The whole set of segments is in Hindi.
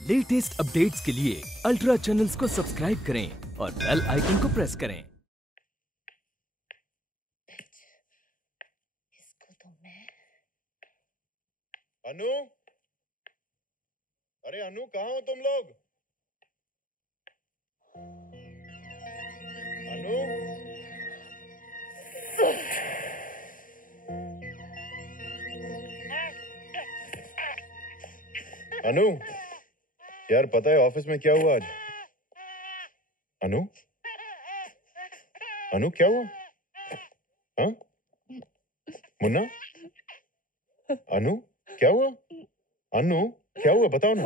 लेटेस्ट अपडेट्स के लिए अल्ट्रा चैनल्स को सब्सक्राइब करें और बेल आइकन को प्रेस करें। इसको तो मैं। अनु, अरे अनु, कहाँ हो तुम लोग? अनु, अनु, यार पता है ऑफिस में क्या हुआ आज? अनु, अनु क्या हुआ? हाँ? मुन्ना? अनु क्या हुआ? अनु क्या हुआ, बताओ ना।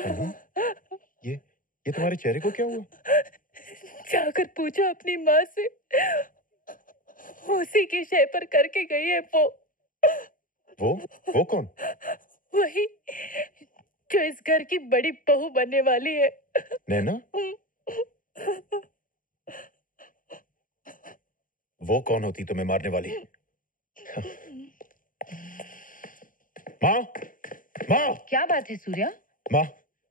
अनु, ये तुम्हारे चेहरे को क्या हुआ? जाकर पूछो अपनी माँ से, उसी की शय पर करके गई है वो कौन? वही जो इस घर की बड़ी बहू बनने वाली है। नैना? वो कौन होती तुम्हें मारने वाली? माँ, माँ! क्या बात है सूर्या? माँ,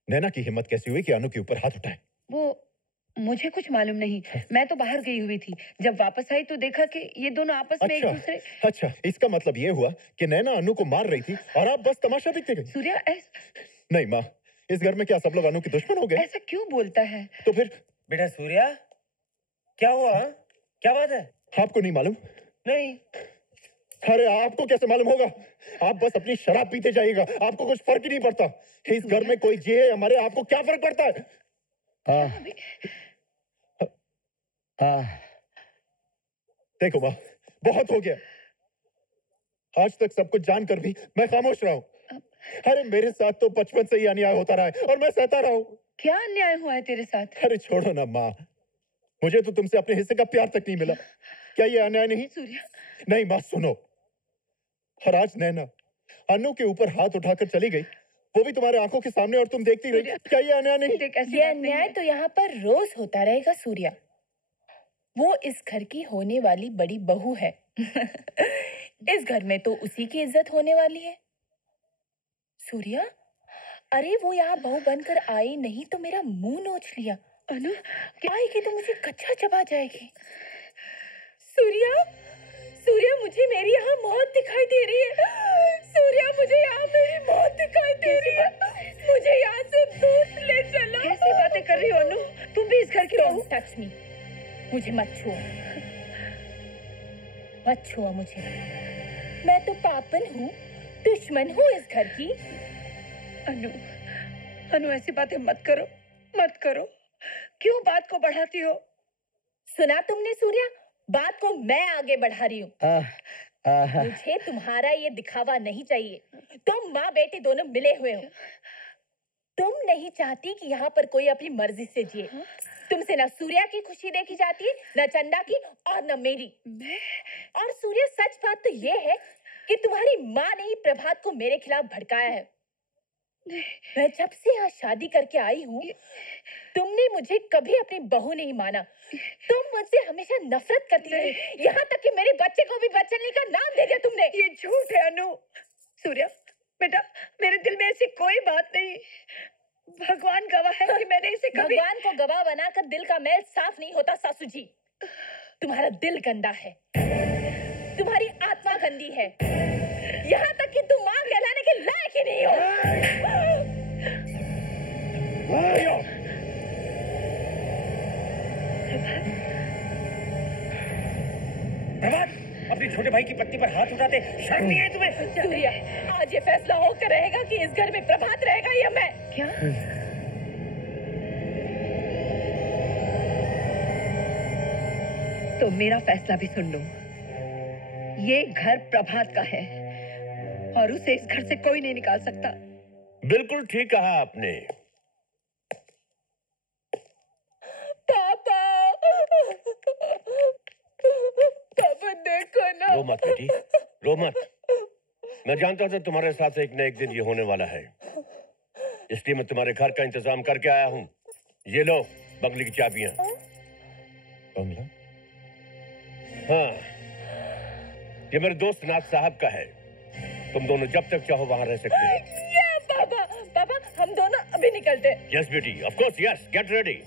नैना की हिम्मत कैसी हुई कि अनु के ऊपर हाथ उठाए? वो मुझे कुछ मालूम नहीं, मैं तो बाहर गई हुई थी। जब वापस आई तो देखा कि ये दोनों आपस में एक दूसरे। अच्छा, इसका मतलब ये हुआ कि नैना अनु को मार रही थी और आप बस तमाशा देखते गए। सूर्या नहीं माँ, इस घर में क्या सब लोग अनु के दुश्मन हो गए? ऐसा क्यों बोलता है? तो फिर? बेटा सूर्या, क्या हुआ? क्या बात है? आपको नहीं मालूम? नहीं। अरे आपको कैसे मालूम होगा? आप बस अपनी शराब पीते जाइएगा, आपको कुछ फर्क ही नहीं पड़ता। इस घर में कोई जिए हमारे, आपको क्या फर्क पड़ता है? देखो माँ, बहुत हो गया। आज तक सब कुछ जानकर भी मैं खामोश रहा हूँ। अरे मेरे साथ तो बचपन से ही अन्याय होता रहा है और मैं सहता रहा हूँ। क्या अन्याय हुआ है तेरे साथ? अरे छोड़ो ना माँ, मुझे तो तुमसे अपने हिस्से का प्यार तक नहीं मिला। क्या ये अन्याय नहीं? सूर्या, नहीं माँ, सुनो। और आज नैना अनु के ऊपर हाथ उठाकर चली गई, वो भी तुम्हारे आंखों के सामने, और तुम देखती रही। क्या ये अन्याय नहीं? ये अन्याय तो यहाँ पर रोज होता रहेगा सूर्या। वो इस घर की होने वाली बड़ी बहू है। इस घर में तो उसी की इज्जत होने वाली है। सूर्या, अरे वो यहाँ बहू बनकर आई नहीं तो मेरा मुंह नोच लिया। अनु आएगी तो मुझे कच्चा चबा जाएगी। सूर्या, सूर्या, मुझे मेरी यहाँ मौत दिखाई दे रही है। सूर्या, मुझे यहाँ मेरी मौत दिखाई दे रही है। मुझे यहाँ से दूर ले चलो। कैसी बातें कर रही हो अनु? तुम भी इस घर की बहू? टच मी, मुझे मत छुओ, मत छुओ मुझे। मैं तो पापन हूँ, दुश्मन हूँ इस घर की। अनु, अनु ऐसी बातें मत करो, मत करो। क्यों बात को बढ़ाती हो? सुना तुमने सूर्या, बात को मैं आगे बढ़ा रही हूँ। मुझे तुम्हारा ये दिखावा नहीं चाहिए। तुम माँ बेटी दोनों मिले हुए हो। तुम नहीं चाहती कि यहाँ पर कोई अपनी मर्जी से जिए। तुमसे ना सूर्या की खुशी देखी जाती है, ना चंदा की, और न मेरी। और सूर्या, सच बात तो ये है कि तुम्हारी माँ ने ही प्रभात को मेरे खिलाफ भड़काया है। मैं जब से यहाँ शादी करके आई हूँ, तुमने मुझे कभी अपनी बहू नहीं माना। तुम मुझसे हमेशा नफरत करती रही, यहाँ तक कि मेरे बच्चे को भी बच्चनी का नाम दे दिया तुमने। ये झूठ है अनु। सूर्या बेटा, मेरे दिल में ऐसी कोई बात नहीं। भगवान गवाह है कि मैंने इसे कभी... भगवान को गवाह बनाकर दिल का मैल साफ नहीं होता सासू जी। तुम्हारा दिल गंदा है, तुम्हारी आत्मा गंदी है, यहाँ तक कि तुम माँ कहलाने के लायक ही नहीं हो। प्रभात, अपने छोटे भाई की पत्नी पर हाथ उठाते शर्म नहीं है तुम्हें? सूर्या, आज ये फैसला होकर रहेगा कि इस घर में प्रभात रहेगा या मैं। क्या? तो मेरा फैसला भी सुन लो। ये घर प्रभात का है और उसे इस घर से कोई नहीं निकाल सकता। बिल्कुल ठीक कहा आपने। पापा, पापा देखो ना। रो मत बेटी, रो मत। मैं जानता था तुम्हारे साथ एक न एक दिन ये होने वाला है, इसलिए मैं तुम्हारे घर का इंतजाम करके आया हूँ। ये लो बंगले की चाबियां। बंगला? हाँ, ये मेरे दोस्त नाथ साहब का है। तुम दोनों जब तक चाहो वहां रह सकते हो। या बाबा, बाबा हम दोनों अभी निकलते हैं। यस बेटी, of course, yes, get ready.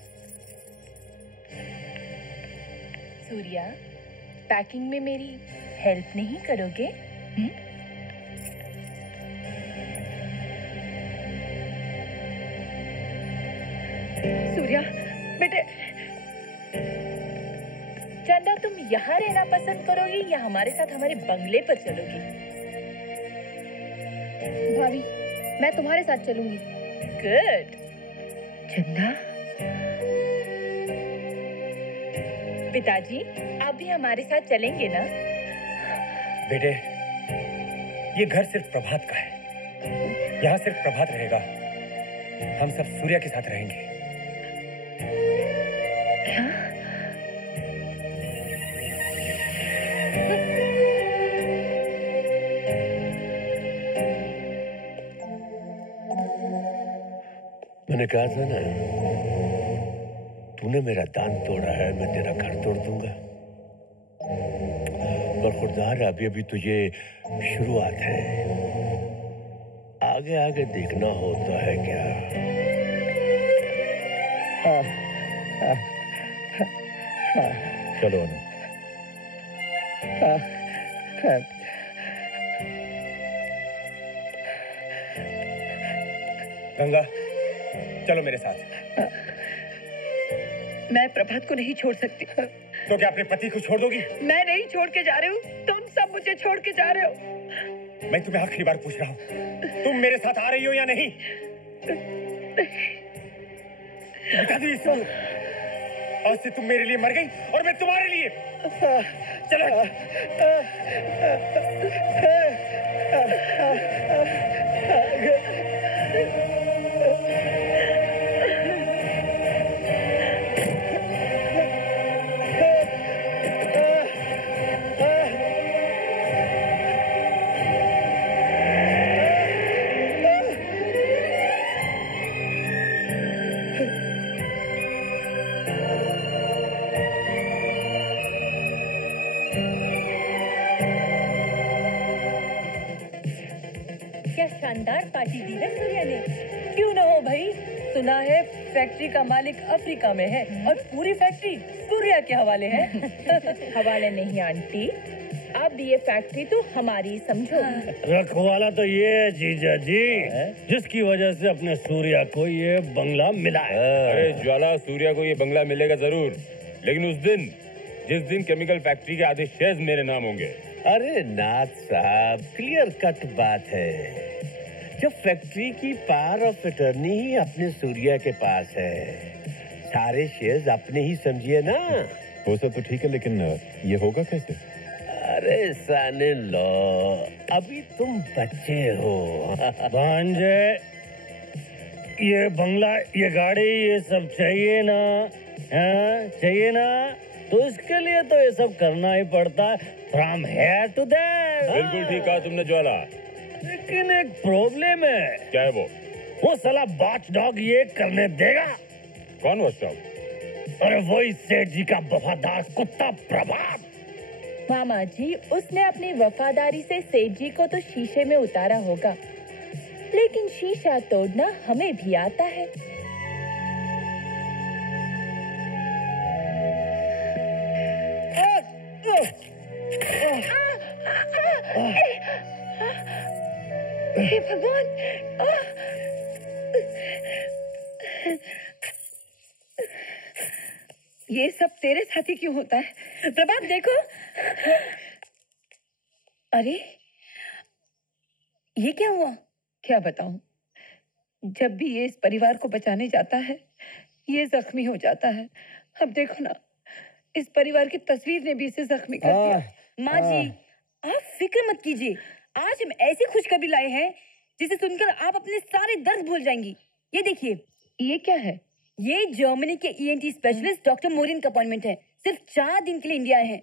Surya, packing में मेरी हेल्प नहीं करोगे? सूर्या बेटे, चंदा तुम यहाँ रहना पसंद करोगी या हमारे साथ हमारे बंगले पर चलोगी? भाभी, मैं तुम्हारे साथ चलूंगी। गुड। चंदा, पिताजी आप भी हमारे साथ चलेंगे ना? बेटे, ये घर सिर्फ प्रभात का है। यहाँ सिर्फ प्रभात रहेगा। हम सब सूर्या के साथ रहेंगे। क्या? मैंने कहा था ना, तूने मेरा दान तोड़ा है, मैं तेरा घर तोड़ दूंगा। पर खुददार, अभी अभी तो ये शुरुआत है, आगे आगे देखना होता है क्या? चलो अनु। गंगा, चलो मेरे साथ। मैं प्रभात को नहीं छोड़ सकती। तो क्या अपने पति को छोड़ दोगी? मैं नहीं छोड़ के जा रही हूँ, तुम सब मुझे छोड़ के जा रहे हो। मैं तुम्हें आखिरी बार पूछ रहा हूँ, तुम मेरे साथ आ रही हो या नहीं? बता दो इसको। आज से तुम मेरे लिए मर गई और मैं तुम्हारे लिए। चलो। क्या शानदार पार्टी दी है सूर्या ने। क्यों ना हो भाई, सुना है फैक्ट्री का मालिक अफ्रीका में है और पूरी फैक्ट्री सूर्या के हवाले है। हवाले नहीं आंटी, अब ये फैक्ट्री तो हमारी समझो। रखवाला तो ये है जीजा जी, जिसकी वजह से अपने सूर्या को ये बंगला मिला है। अरे ज्वाला, सूर्या को ये बंगला मिलेगा जरूर, लेकिन उस दिन जिस दिन केमिकल फैक्ट्री के आधे शेयर्स मेरे नाम होंगे। अरे नाथ साहब, क्लियर कट बात है। जब फैक्ट्री की पावर ऑफ अटर्नी ही अपने सूर्या के पास है, सारे शेयर्स अपने ही समझिए ना। वो सब तो ठीक है, लेकिन ये होगा कैसे? अरे साने लो, अभी तुम बच्चे हो। भांजे, ये बंगला, ये गाड़ी, ये सब चाहिए ना? हाँ, चाहिए ना? तो इसके लिए तो ये सब करना ही पड़ता है, फ्रॉम हेयर टू देयर। बिल्कुल ठीक कहा तुमने ज्वाला, लेकिन एक प्रॉब्लम है। क्या है वो साला वॉच डॉग ये करने देगा? कौन वॉच? अरे वही सेठ जी का वफादार कुत्ता प्रभात। मामा जी, उसने अपनी वफादारी से सेठ जी को तो शीशे में उतारा होगा, लेकिन शीशा तोड़ना हमें भी आता है। हे भगवान! ये सब तेरे साथ ही क्यों होता है? प्रभात देखो। अरे ये क्या हुआ? क्या बताऊं? जब भी ये इस परिवार को बचाने जाता है, ये जख्मी हो जाता है। अब देखो ना, इस परिवार की तस्वीर ने भी इसे जख्मी कर दिया। माँ जी, आप फिक्र मत कीजिए। आज हम ऐसी खुशखबरी लाए हैं जिसे सुनकर आप अपने सारे दर्द भूल जाएंगी। ये देखिए। ये क्या है? ये जर्मनी के ईएनटी स्पेशलिस्ट डॉक्टर मोरिन का अपॉइंटमेंट है। सिर्फ 4 दिन के लिए इंडिया आए हैं।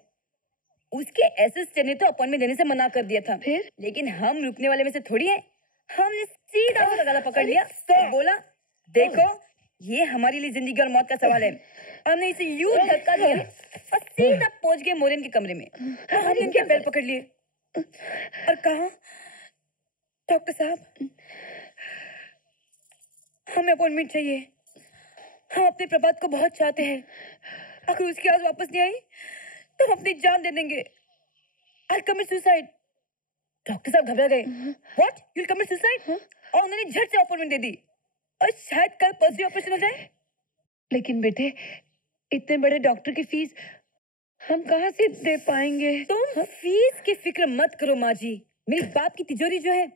उसके असिस्टेंट ने तो अपॉइंटमेंट देने से मना कर दिया था, फिर? लेकिन हम रुकने वाले में से थोड़ी है। हमने सीधा उसका गला पकड़ लिया और बोला, देखो ये हमारे लिए जिंदगी और मौत का सवाल है। हमने इसे यूं धक्का दिया और सीधा पहुंच गए मोरिन के कमरे में। हमने इनके बैल पकड़ लिए और कहा, डॉक्टर साहब, हमें अपॉइंटमेंट चाहिए। हम अपने प्रभात को बहुत चाहते हैं। अगर उसकी आवाज वापस नहीं आई तो हम अपनी जान दे देंगे। I'll commit suicide। डॉक्टर साहब घबरा गए। What? You'll commit suicide? और उन्होंने झट से अपॉइंटमेंट दे दी और शायद कल परसों ऑपरेशन हो जाए। लेकिन बेटे, इतने बड़े डॉक्टर की फीस हम कहाँ से दे पाएंगे? तुम फीस की फिक्र मत करो माँ जी। मेरे बाप की तिजोरी जो है।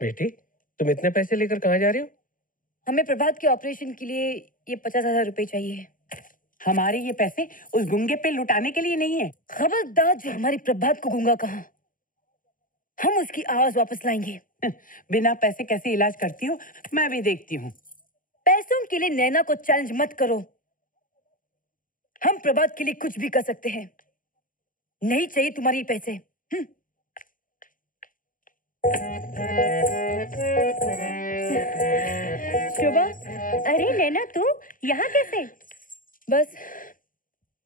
बेटी, तुम इतने पैसे लेकर कहाँ जा रही हो? हमें प्रभात के ऑपरेशन के लिए ये 50,000 रुपए चाहिए। हमारे ये पैसे उस गुंगे पे लुटाने के लिए नहीं है। खबरदार जो हमारी प्रभात को गूंगा कहा। हम उसकी आवाज वापस लाएंगे। बिना पैसे कैसे इलाज करती हो मैं भी देखती हूँ। पैसों के लिए नैना को चैलेंज मत करो। हम प्रभात के लिए कुछ भी कर सकते हैं। नहीं चाहिए तुम्हारी पैसे। शोभा, अरे नैना तू यहाँ कैसे? बस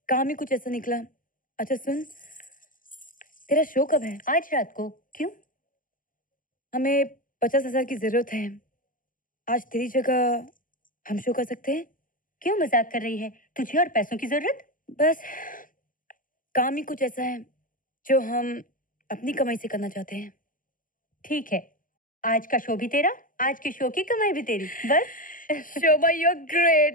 काम ही कुछ ऐसा निकला। अच्छा सुन, तेरा शो कब है? आज रात को। क्यों? हमें 50,000 की जरूरत है। आज तेरी जगह हम शो कर सकते हैं? क्यों मजाक कर रही है? तुझे और पैसों की जरूरत? बस काम ही कुछ ऐसा है जो हम अपनी कमाई से करना चाहते हैं। ठीक है, आज का शो भी तेरा, आज के शो की कमाई भी तेरी। बस शोभा, यू आर ग्रेट।